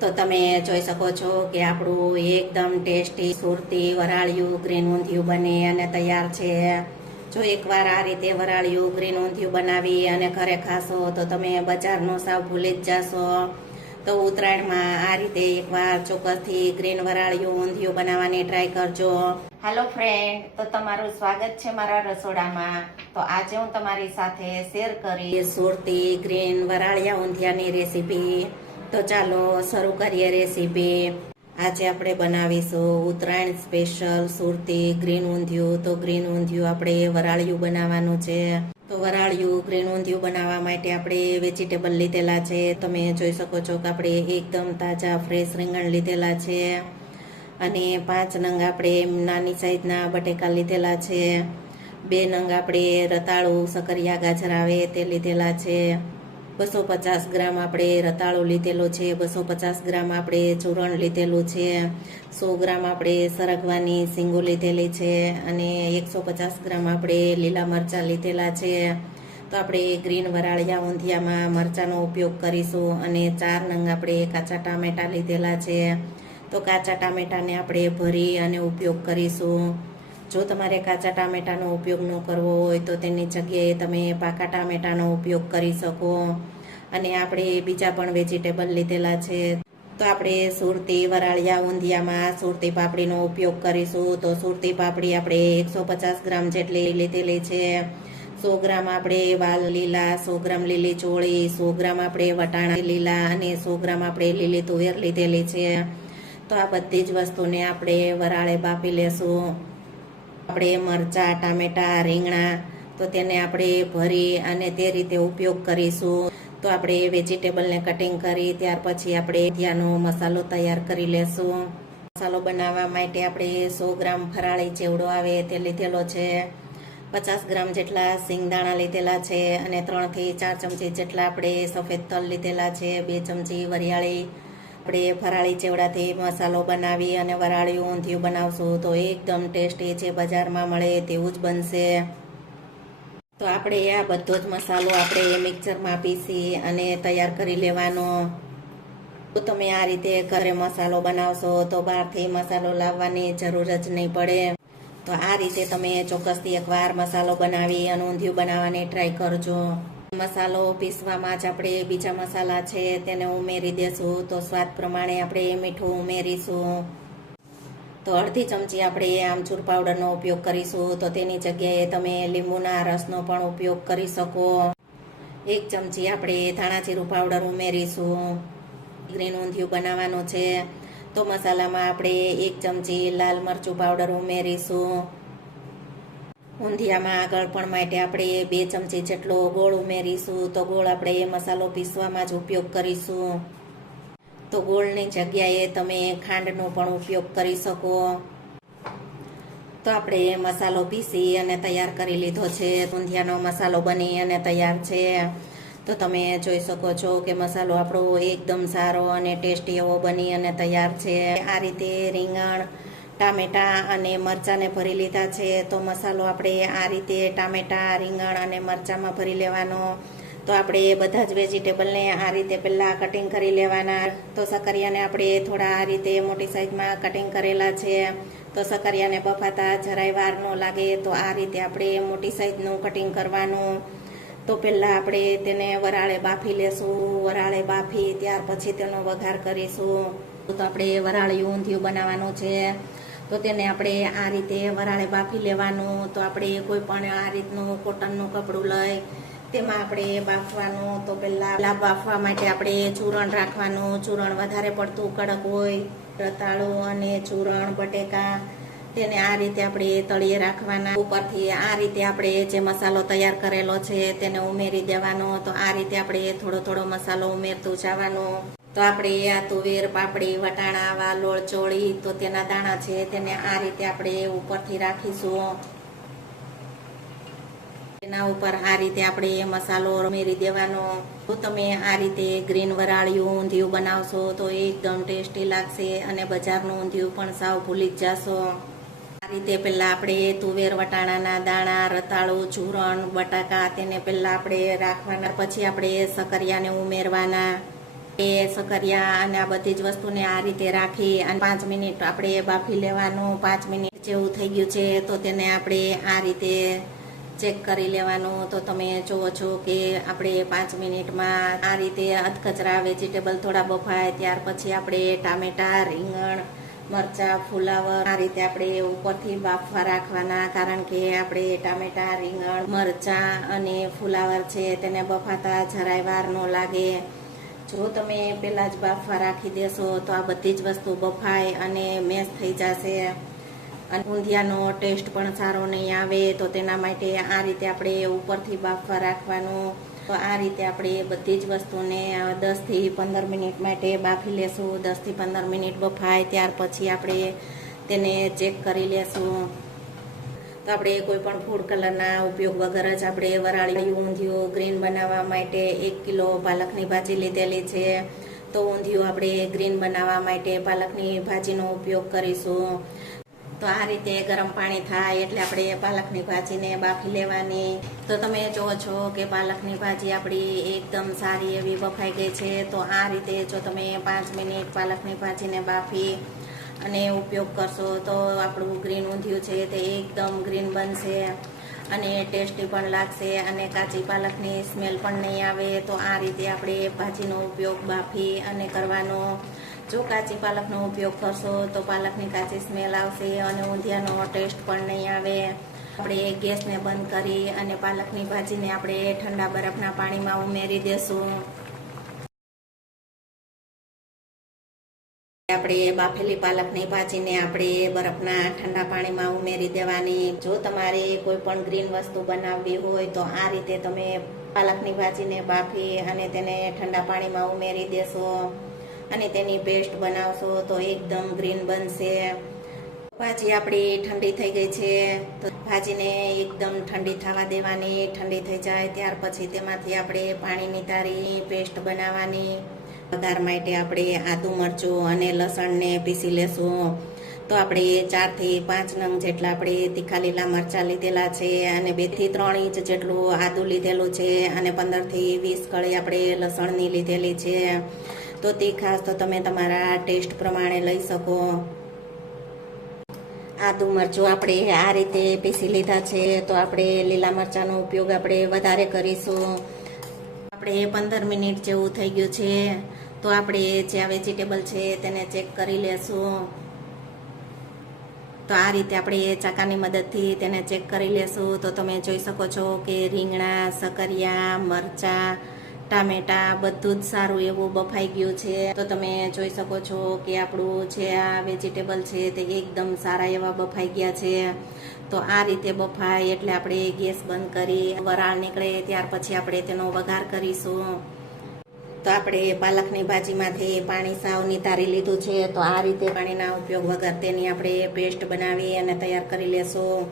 તો તમે જોઈ શકો છો કે આપણું એકદમ ટેસ્ટી સુરતી વરાળિયું ગ્રીન ઊંધિયું બને અને તૈયાર છે. જો એકવાર આ રીતે વરાળિયું ગ્રીન ઊંધિયું બનાવી અને ઘરે ખાશો તો તમે બજારનું સાવ ભૂલી જ જાશો. તો ઉત્તરાયણમાં આ રીતે એકવાર ચોક્કસથી ગ્રીન વરાળિયું ઊંધિયું બનાવવાની ટ્રાય કરજો. હેલો ફ્રેન્ડ તો તમારું સ્વાગત છે મારા રસોડામાં. તો આજે હું તમારી સાથે શેર કરી સુરતી ગ્રીન વરાળિયા ઊંધિયાની રેસીપી. તો ચાલો શરૂ કરીએ રેસીપી. આજે આપણે બનાવીશું ઉત્તરાયણ સ્પેશિયલ સુરતી ગ્રીન ઊંધિયું. તો ગ્રીન ઊંધિયું આપણે વરાળિયું બનાવવાનું છે. તો વરાળિયું, ગ્રીન ઊંધિયું બનાવવા માટે આપણે વેજીટેબલ લીધેલા છે. તમે જોઈ શકો છો કે આપણે એકદમ તાજા, ફ્રેશ રીંગણ લીધેલા છે. અને પાંચ નંગ આપણે નાની સાઈઝના બટેકા લીધેલા છે. બે નંગ આપણે રતાળું, સકરિયા, ગાજર આવે તે લીધેલા છે. બસો પચાસ ગ્રામ આપણે રતાળો લીધેલો છે, બસો પચાસ ગ્રામ આપણે ચૂરણ લીધેલું છે, સો ગ્રામ આપણે સરગવાની સિંગો લીધેલી છે અને એકસો પચાસ ગ્રામ આપણે લીલા મરચાં લીધેલા છે. તો આપણે ગ્રીન વરાળિયા ઊંધિયામાં મરચાંનો ઉપયોગ કરીશું અને ચાર નંગ આપણે કાચા ટામેટા લીધેલા છે. તો કાચા ટામેટાને આપણે ભરી અને ઉપયોગ કરીશું. જો તમારે કાચા ટામેટાનો ઉપયોગ ન કરવો હોય તો તેની જગ્યાએ તમે પાકા ટામેટાનો ઉપયોગ કરી શકો. અને આપણે બીજા પણ વેજીટેબલ લીધેલા છે. તો આપણે સુરતી, વરાળિયા, ઊંધિયામાં સુરતી પાપડીનો ઉપયોગ કરીશું. તો સુરતી પાપડી આપણે એકસો પચાસ ગ્રામ જેટલી લીધેલી છે. સો ગ્રામ આપણે વાલ લીલા, સો ગ્રામ લીલી ચોળી, સો ગ્રામ આપણે વટાણા લીલા અને સો ગ્રામ આપણે લીલી તુવેર લીધેલી છે. તો આ બધી જ વસ્તુને આપણે વરાળે બાફી લેશું. આપણે મરચાં, ટામેટા, રીંગણા, તો તેને આપણે ભરી અને તે રીતે ઉપયોગ કરીશું. તો આપણે વેજીટેબલને કટિંગ કરી, ત્યાર પછી આપણે ત્યાંનો મસાલો તૈયાર કરી લેશું. મસાલો બનાવવા માટે આપણે સો ગ્રામ ફરાળી ચેવડો આવે તે લીધેલો છે. પચાસ ગ્રામ જેટલા સિંગદાણા લીધેલા છે અને ત્રણથી ચાર ચમચી જેટલા આપણે સફેદ તલ લીધેલા છે, બે ચમચી વરિયાળી આપણે ફરાળી ચેવડાથી મસાલો બનાવી અને વરાળી ઊંધિયું બનાવશું તો એકદમ ટેસ્ટી છે, બજારમાં મળે તેવું જ બનશે. તો આપણે આ બધો જ મસાલો આપણે મિક્સરમાં પીસી અને તૈયાર કરી લેવાનો. તો તમે આ રીતે ઘરે મસાલો બનાવશો તો બહારથી મસાલો લાવવાની જરૂર જ નહીં પડે. તો આ રીતે તમે ચોક્કસથી એકવાર મસાલો બનાવી અને ઊંધિયું બનાવવાની ટ્રાય કરજો. મસાલો પીસવામાં જ આપણે બીજા મસાલા છે તેને ઉમેરી દેશું. તો સ્વાદ પ્રમાણે આપણે મીઠું ઉમેરીશું. તો અડધી ચમચી આપણે આમચૂર પાવડરનો ઉપયોગ કરીશું. તો તેની જગ્યાએ તમે લીંબુના રસનો પણ ઉપયોગ કરી શકો. એક ચમચી આપણે ધાણા જીરું પાવડર ઉમેરીશું. ગ્રીન ઊંધિયું બનાવવાનું છે. તો મસાલામાં આપણે એક ચમચી લાલ મરચું પાવડર ઉમેરીશું. ઊંધિયામાં આગળ પણ માટે આપણે બે ચમચી જેટલો ગોળ ઉમેરીશું. તો ગોળ આપણે મસાલો પીસવામાં જ ઉપયોગ કરીશું. તો ગોળની જગ્યાએ તમે ખાંડનો પણ ઉપયોગ કરી શકો. તો આપણે મસાલો પીસી અને તૈયાર કરી લીધો છે. ઊંધિયાનો મસાલો બની અને તૈયાર છે. તો તમે જોઈ શકો છો કે મસાલો આપણો એકદમ સારો અને ટેસ્ટી એવો બની અને તૈયાર છે. આ રીતે રીંગણ ટામેટા અને મરચાંને ભરી લીધા છે, તો મસાલો આપણે આ રીતે ટામેટા, રીંગણ અને મરચાંમાં ભરી લેવાનો. તો આપણે બધા જ વેજીટેબલને આ રીતે પહેલાં કટિંગ કરી લેવાના. તો સકરિયાને આપણે થોડા આ રીતે મોટી સાઈઝમાં કટિંગ કરેલા છે. તો સકરિયાને બફાતા જરાય વાર ન લાગે, તો આ રીતે આપણે મોટી સાઈઝનું કટિંગ કરવાનું. તો પહેલાં આપણે તેને વરાળે બાફી લેશું. વરાળે બાફી ત્યાર પછી તેનો વઘાર કરીશું. તો આપણે વરાળી ઊંધિયું બનાવવાનું છે. તો તેને આપણે આ રીતે વરાળે બાફી લેવાનું, તો આપણે કોઈ પણ આ રીતનું કોટનનું કપડું લઈ, તેમાં આપણે બાફવાનું, તો પહેલાં બાફવા માટે આપણે ચૂરણ રાખવાનું, ચૂરણ વધારે પડતું કડક હોય, રતાળું અને ચૂરણ, બટેકા, તેને આ રીતે આપણે તળીએ રાખવાના. ઉપરથી આ રીતે આપણે જે મસાલો તૈયાર કરેલો છે, તેને ઉમેરી દેવાનો, તો આ રીતે આપણે થોડો થોડો મસાલો ઉમેરતું જવાનું. તો આપણે આ તુવેર, પાપડી, વટાણા, વાલોળ, ચોળી તો તેના દાણા છે, તેને આ રીતે આપણે ઉપરથી રાખીશું. તેના ઉપર આ રીતે આપણે મસાલો ઉમેરી દેવાનો. તો તમે આ રીતે ગ્રીન વરાળિયું ઊંધિયું બનાવશો તો એકદમ ટેસ્ટી લાગશે અને બજારનું ઊંધિયું પણ સાવ ભૂલી જ જશો. આ રીતે પહેલાં આપણે તુવેર, વટાણાના દાણા, રતાળું ચૂરણ બટાકા તેને પહેલાં આપણે રાખવાના, પછી આપણે સકરિયાને ઉમેરવાના. એ સકરિયા અને આ બધી જ વસ્તુને આ રીતે રાખી અને પાંચ મિનિટ આપણે બાફી લેવાનું. પાંચ મિનિટ જેવું થઈ ગયું છે તો તેને આપણે આ રીતે ચેક કરી લેવાનું. તો તમે જુઓ છો કે આપણે પાંચ મિનિટમાં આ રીતે અધકચરા વેજીટેબલ થોડા બફાય, ત્યાર પછી આપણે ટામેટા, રીંગણ, મરચા, ફુલાવર આ રીતે આપણે ઉપરથી બાફવા રાખવાના. કારણ કે આપણે ટામેટા, રીંગણ, મરચા અને ફુલાવર છે તેને બફાતા જરાય વાર ન લાગે. જો તમે પહેલાં જ બાફવા રાખી દેશો, તો આ બધી જ વસ્તુ બફાય અને મેશ થઈ જશે. અને ઊંધિયાનો ટેસ્ટ પણ સારો નહીં આવે, તો તેના માટે આ રીતે આપણે ઉપરથી બાફવા રાખવાનું. તો આ રીતે આપણે બધી જ વસ્તુને દસથી પંદર મિનિટ માટે બાફી લેશું. દસથી પંદર મિનિટ બફાય, ત્યાર પછી આપણે તેને ચેક કરી લેશું. આપણે કોઈ પણ ફૂડ કલરના ઉપયોગ વગર જ આપણે વરાળી ઊંધિયું ગ્રીન બનાવવા માટે એક કિલો પાલકની ભાજી લીધેલી છે. તો ઊંધિયું આપણે ગ્રીન બનાવવા માટે પાલકની ભાજીનો ઉપયોગ કરીશું. તો આ રીતે ગરમ પાણી થાય એટલે આપણે પાલકની ભાજીને બાફી લેવાની. તો તમે જો છો કે પાલકની ભાજી આપણી એકદમ સારી એવી બફાઈ ગઈ છે. તો આ રીતે જો તમે પાંચ મિનિટ પાલકની ભાજીને બાફી અને ઉપયોગ કરશો તો આપણું ગ્રીન ઊંધિયું છે તે એકદમ ગ્રીન બનશે. અને ટેસ્ટી પણ લાગશે અને કાચી પાલકની સ્મેલ પણ નહીં આવે તો આ રીતે આપણે ભાજીનો ઉપયોગ બાફી અને કરવાનો. જો કાચી પાલકનો ઉપયોગ કરશો તો પાલકની કાચી સ્મેલ આવશે અને ઊંધિયાનો ટેસ્ટ પણ નહીં આવે. આપણે ગેસને બંધ કરી અને પાલકની ભાજીને આપણે ઠંડા બરફના પાણીમાં ઉમેરી દેશું. આપણે બાફેલી પાલકની ભાજીને આપણે બરફના ઠંડા પાણીમાં ઉમેરી દેવાની. જો તમારે કોઈ પણ ગ્રીન વસ્તુ બનાવવી હોય તો આ રીતે તમે પાલકની ભાજીને બાફી અને તેને ઠંડા પાણીમાં ઉમેરી દેશો અને તેની પેસ્ટ બનાવશો તો એકદમ ગ્રીન બનશે. ભાજી આપણી ઠંડી થઈ ગઈ છે તો ભાજીને એકદમ ઠંડી થવા દેવાની, ઠંડી થઈ જાય ત્યાર પછી તેમાંથી આપણે પાણીની તારી પેસ્ટ બનાવવાની. વઘાર માટે આપણે આદુ મરચું અને લસણને પીસી લેશું. તો આપણે ચારથી પાંચ નંગ જેટલા આપણે તીખા લીલા મરચાં લીધેલા છે અને બેથી ત્રણ ઇંચ જેટલું આદું લીધેલું છે અને પંદરથી વીસ કળી આપણે લસણની લીધેલી છે. તો તે ખાસ તો તમે તમારા ટેસ્ટ પ્રમાણે લઈ શકો. આદુ મરચું આપણે આ રીતે પીસી લીધા છે. તો આપણે લીલા મરચાંનો ઉપયોગ આપણે વધારે કરીશું. આપણે પંદર મિનિટ જેવું થઈ ગયું છે. તો આપણે જે આ વેજીટેબલ છે તેને ચેક કરી લેશું. તો આ રીતે આપણે ચાકાની મદદથી તેને ચેક કરી લેશું. તો તમે જોઈ શકો છો કે રીંગણા, સકરિયા, મરચાં, ટામેટા બધું જ સારું એવું બફાઈ ગયું છે. તો તમે જોઈ શકો છો કે આપણું જે આ વેજીટેબલ છે તે એકદમ સારા એવા બફાઈ ગયા છે. તો આ રીતે બફાય એટલે આપણે ગેસ બંધ કરી વરાળ નીકળે, ત્યાર પછી આપણે તેનો વઘાર કરીશું. તો આપણે પાલકની ભાજીમાંથી પાણી સાવ નિતારી લીધું છે, તો આ રીતે પાણીના ઉપયોગ વગર તેની આપણે પેસ્ટ બનાવી અને તૈયાર કરી લેશું.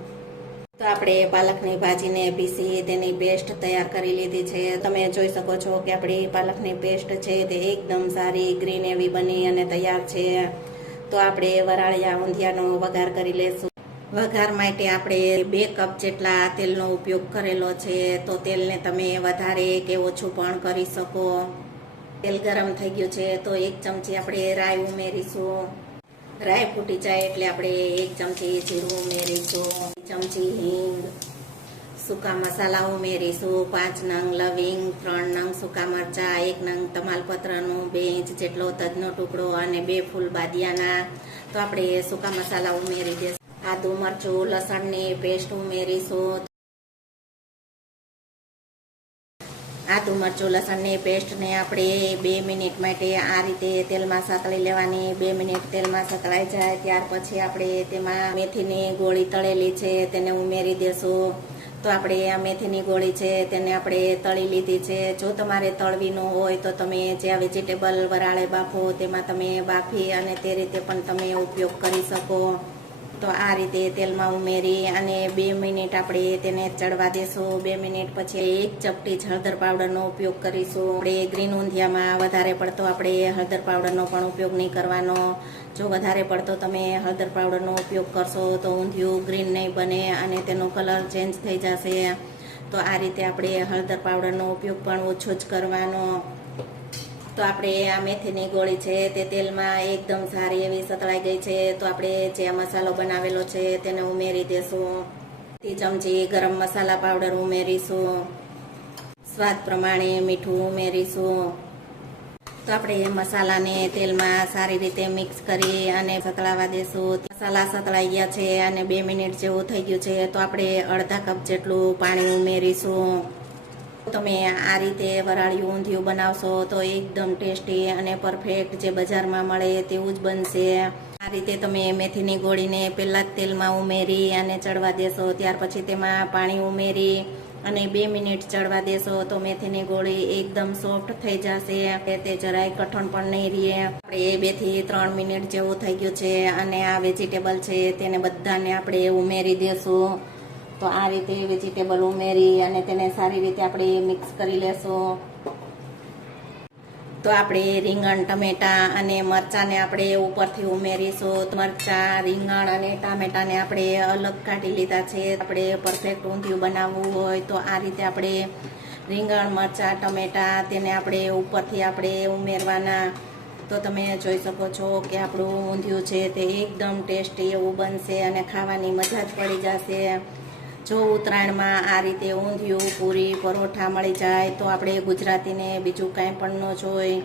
તો આપણે પાલકની ભાજીને પીસી તેની પેસ્ટ તૈયાર કરી લીધી છે. તમે જોઈ શકો છો કે આપણી પાલકની પેસ્ટ છે તે એકદમ સારી ગ્રીન એવી બની અને તૈયાર છે. તો આપણે વરાળિયા ઊંધિયાનો વઘાર કરી લેશું. વઘાર માટે આપણે બે કપ જેટલા તેલનો ઉપયોગ કરેલો છે, તો તેલને તમે વધારે કે ઓછું પણ કરી શકો. તેલ ગરમ થઈ ગયું છે, તો એક ચમચી આપણે રાઈ ઉમેરીશું. રાઈ ફૂટી જાય એટલે આપણે એક ચમચી જીરું ઉમેરીશું ચમચી હિંગ, સૂકા મસાલા ઉમેરીશું, પાંચ નંગ લવિંગ, ત્રણ નંગ સૂકા મરચાં, એક નંગ તમાલપત્રનું બે ઇંચ જેટલો તજનો ટુકડો અને બે ફૂલ બાદિયાના. તો આપણે સૂકા મસાલા ઉમેરી દઈશું. આદુ મરચું, લસણની પેસ્ટ ઉમેરીશું આદુ મરચું લસણની પેસ્ટને આપણે બે મિનિટ માટે આ રીતે તેલમાં સાતળી લેવાની. બે મિનિટ તેલમાં સતળાઈ જાય, ત્યાર પછી આપણે તેમાં મેથીની ગોળી તળેલી છે, તેને ઉમેરી દેશું. તો આપણે આ મેથીની ગોળી છે, તેને આપણે તળી લીધી છે. જો તમારે તળવી ન હોય તો તમે જે વેજીટેબલ વરાળે બાફો, તેમાં તમે બાફી અને તે રીતે પણ તમે ઉપયોગ કરી શકો. તો આ રીતે તેલમાં ઉમેરી અને બે મિનિટ આપણે તેને ચડવા દેશું. બે મિનિટ પછી એક ચપટી હળદર પાવડરનો ઉપયોગ કરીશું. આપણે ગ્રીન ઊંધિયામાં વધારે પડતો આપણે હળદર પાવડરનો પણ ઉપયોગ નહીં કરવાનો. જો વધારે પડતો તમે હળદર પાવડરનો ઉપયોગ કરશો તો ઊંધિયું ગ્રીન નહીં બને અને તેનો કલર ચેન્જ થઈ જશે. તો આ રીતે આપણે હળદર પાવડરનો ઉપયોગ પણ ઓછો જ કરવાનો. તો આપણે આ મેથીની ગોળી છે તે તેલમાં એકદમ સારી એવી સતળાઈ ગઈ છે. તો આપણે જે મસાલો બનાવેલો છે તેને ઉમેરી દેશું. તે ચમચી ગરમ મસાલા પાવડર ઉમેરીશું. સ્વાદ પ્રમાણે મીઠું ઉમેરીશું. તો આપણે મસાલાને તેલમાં સારી રીતે મિક્સ કરી અને સતળાવા દેશું. મસાલા સતળાઈ ગયા છે અને બે મિનિટ જેવું થઈ ગયું છે. તો આપણે અડધા કપ જેટલું પાણી ઉમેરીશું. તમે આ રીતે વરાળિયું ઊંધિયું બનાવશો તો એકદમ ટેસ્ટી અને પરફેક્ટ જે બજારમાં મળે તેવું જ બનશે. આ રીતે તમે મેથીની ગોળીને પહેલાં જ તેલમાં ઉમેરી અને ચડવા દેશો. ત્યાર પછી તેમાં પાણી ઉમેરી અને બે મિનિટ ચડવા દેશો તો મેથીની ગોળી એકદમ સોફ્ટ થઈ જશે તે જરાય કઠણ પણ નહીં રહે. આપણે બેથી ત્રણ મિનિટ જેવું થઈ ગયું છે અને આ વેજીટેબલ છે તેને બધાને આપણે ઉમેરી દેશું. તો આ રીતે વેજીટેબલ ઉમેરી અને તેને સારી રીતે આપણે મિક્સ કરી લેશું. તો આપણે રીંગણ, ટમેટા અને મરચાંને આપણે ઉપરથી ઉમેરીશું. મરચાં, રીંગણ અને ટામેટાને આપણે અલગ કાઢી લીધા છે. આપણે પરફેક્ટ ઊંધિયું બનાવવું હોય તો આ રીતે આપણે રીંગણ, મરચાં, ટમેટાં તેને આપણે ઉપરથી આપણે ઉમેરવાના. તો તમે જોઈ શકો છો કે આપણું ઊંધિયું છે તે એકદમ ટેસ્ટી એવું બનશે અને ખાવાની મજા જ પડી જશે. જો ઉત્તરાયણમાં આ રીતે ઊંધિયું, પૂરી, પરોઠા મળી જાય તો આપણે ગુજરાતીને બીજું કાંઈ પણ ન જોઈ.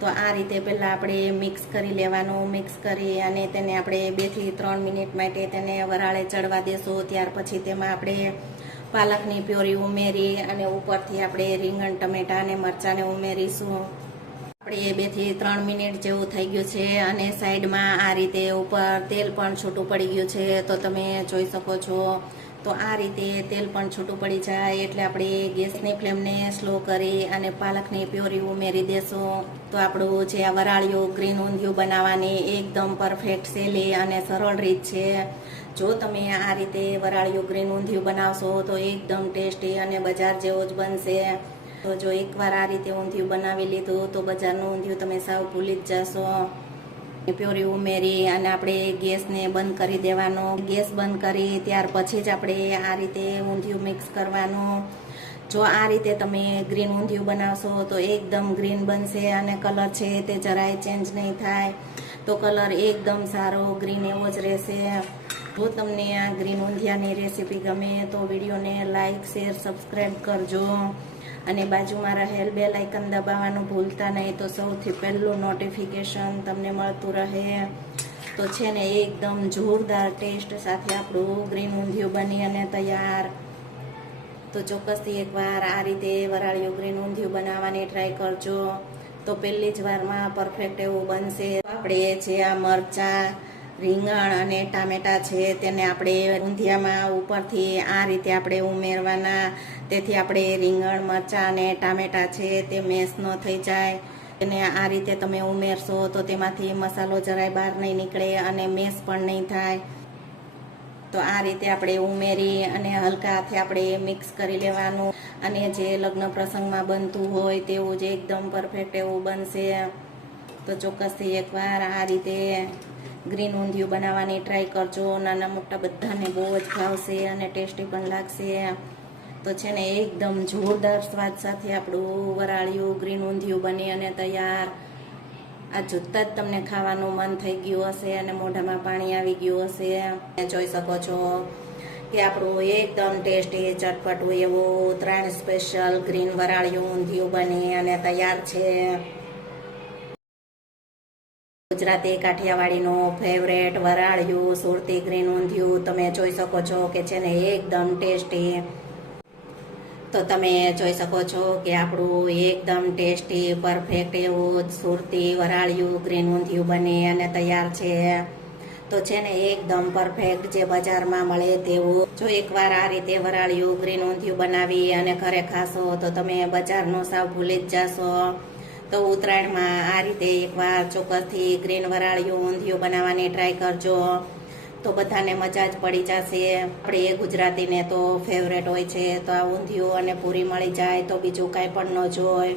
તો આ રીતે પહેલાં આપણે મિક્સ કરી લેવાનું, મિક્સ કરી અને તેને આપણે બેથી ત્રણ મિનિટ માટે તેને વરાળે ચડવા દેશું. ત્યાર પછી તેમાં આપણે પાલકની પ્યોરી ઉમેરી અને ઉપરથી આપણે રીંગણ, ટમેટા અને મરચાંને ઉમેરીશું. આપણે બેથી ત્રણ મિનિટ જેવું થઈ ગયું છે અને સાઈડમાં આ રીતે ઉપર તેલ પણ છૂટું પડી ગયું છે. તો તમે જોઈ શકો છો તો આ રીતે તેલ પણ છૂટું પડી જાય એટલે આપણે ગેસની ફ્લેમને સ્લો કરી અને પાલકની પ્યોરી ઉમેરી દેશું. તો આપણું જે આ વરાળિયું ગ્રીન ઊંધિયું બનાવવાની એકદમ પરફેક્ટ સહેલી અને સરળ રીત છે. જો તમે આ રીતે વરાળિયું ગ્રીન ઊંધિયું બનાવશો તો એકદમ ટેસ્ટી અને બજાર જેવો જ બનશે. તો જો એકવાર આ રીતે ઊંધિયું બનાવી લીધું તો બજારનું ઊંધિયું તમે સાવ ભૂલી જ જશો. પ્યોરી ઉમેરી અને આપણે ગેસને બંધ કરી દેવાનો. ગેસ બંધ કરી, ત્યાર પછી જ આપણે આ રીતે ઊંધિયું મિક્સ કરવાનું. જો આ રીતે તમે ગ્રીન ઊંધિયું બનાવશો, તો એકદમ ગ્રીન બનશે અને કલર છે તે જરાય ચેન્જ નહીં થાય. તો કલર એકદમ સારો, ગ્રીન એવો જ રહેશે. જો તમને આ ગ્રીન ઊંધિયાની રેસીપી ગમે, તો વિડીયોને લાઇક શેર, સબસ્ક્રાઈબ કરજો. અને બાજુમાં રહેલ બે લાઇકન દબાવવાનું ભૂલતા નહીં તો સૌથી પહેલું નોટિફિકેશન તમને મળતું રહે. તો છે ને એકદમ જોરદાર ટેસ્ટ સાથે આપણું ગ્રીન ઊંધિયું બની અને તૈયાર. તો ચોક્કસથી એકવાર આ રીતે વરાળિયું ગ્રીન ઊંધિયું બનાવવાની ટ્રાય કરજો. તો પહેલી જ વારમાં પરફેક્ટ એવું બનશે. આપણે જે આ મરચાં રીંગણ અને ટામેટા છે તેને આપણે ઊંધિયામાં ઉપરથી આ રીતે આપણે ઉમેરવાના. તેથી આપણે રીંગણ, મરચાં અને ટામેટા છે તે મેસ ન થઈ જાય. એને આ રીતે તમે ઉમેરશો તો તેમાંથી મસાલો જરાય બહાર નહીં નીકળે અને મેસ પણ નહીં થાય. તો આ રીતે આપણે ઉમેરી અને હલકા હાથે આપણે મિક્સ કરી લેવાનું. અને જે લગ્ન પ્રસંગમાં બનતું હોય તેવું જ એકદમ પરફેક્ટ એવું બનશે. તો ચોક્કસથી એકવાર આ રીતે ગ્રીન ઊંધિયું બનાવવાની ટ્રાય કરજો. નાના મોટા બધાને બહુ જ ભાવશે અને ટેસ્ટી પણ લાગશે. તો છે ને એકદમ જોરદાર સ્વાદ સાથે આપણું વરાળિયું ગ્રીન ઊંધિયું બની અને તૈયાર. આ જૂતા જ તમને ખાવાનું મન થઈ ગયું હશે અને મોઢામાં પાણી આવી ગયું હશે. જોઈ શકો છો કે આપણું એકદમ ટેસ્ટી, ચટપટું એવું ત્રણ સ્પેશિયલ ગ્રીન વરાળિયું ઊંધિયું બની અને તૈયાર છે. ગુજરાતી કાઠિયાવાડીનો ફેવરેટ વરાળિયું, સુરતી ગ્રીન ઊંધિયું તમે જોઈ શકો છો કે છે ને એકદમ ટેસ્ટી તો તમે જોઈ શકો છો કે આપણું એકદમ ટેસ્ટી પરફેક્ટ એવું સુરતી વરાળિયું ગ્રીન ઊંધિયું બને અને તૈયાર છે. તો છે ને એકદમ પરફેક્ટ જે બજારમાં મળે તેવું. જો એકવાર આ રીતે વરાળિયું ગ્રીન ઊંધિયું બનાવી અને ઘરે ખાશો તો તમે બજારનું સાવ ભૂલી જ જશો. તો ઉત્તરાયણમાં આ રીતે એકવાર ચોક્કસથી ગ્રીન વરાળિયું ઊંધિયું બનાવવાની ટ્રાય કરજો. તો બધાને મજા જ પડી જશે. આપણે ગુજરાતીને તો ફેવરેટ હોય છે. તો આ ઊંધિયું અને પૂરી મળી જાય તો બીજું કાંઈ પણ ન જોય.